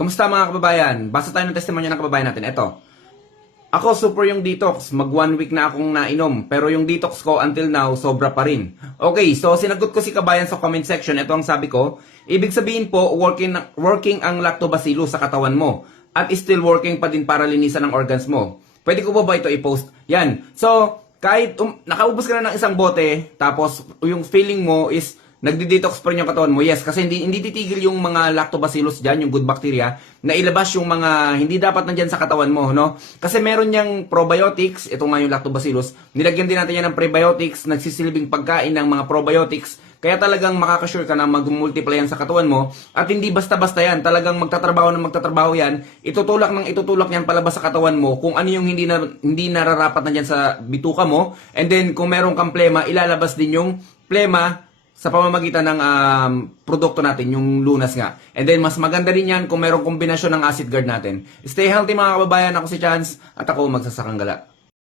Kamusta mga kababayan? Basa tayo ng testimonya ng kababayan natin. Ito. Ako super yung detox. Mag 1 week na akong nainom. Pero yung detox ko until now, sobra pa rin. Okay, so sinagot ko si kabayan sa comment section. Ito ang sabi ko. Ibig sabihin po, working ang lactobacillus sa katawan mo. At still working pa din para linisan ang organs mo. Pwede ko ba ito i-post? Yan. So, kahit nakaubos ka na ng isang bote, tapos yung feeling mo is nagdi-detox pa rin yung katawan mo. Yes, kasi hindi titigil yung mga lactobacillus dyan, yung good bacteria, na ilabas yung mga hindi dapat nandyan sa katawan mo, no? Kasi meron niyang probiotics, ito nga yung lactobacillus, nilagyan din natin yan ng prebiotics, nagsisilbing pagkain ng mga probiotics, kaya talagang makakasure ka na mag-multiply yan sa katawan mo, at hindi basta-basta yan, talagang magtatrabaho yan, itutulak yan palabas sa katawan mo, kung ano yung hindi nararapat nandyan sa bituka mo, and then kung meron kang plema, ilalabas din yung plema sa pamamagitan ng produkto natin, yung lunas nga. And then, mas maganda rin yan kung mayroong kombinasyon ng acid guard natin. Stay healthy mga kababayan, ako si Chance, at ako magsasakang gala.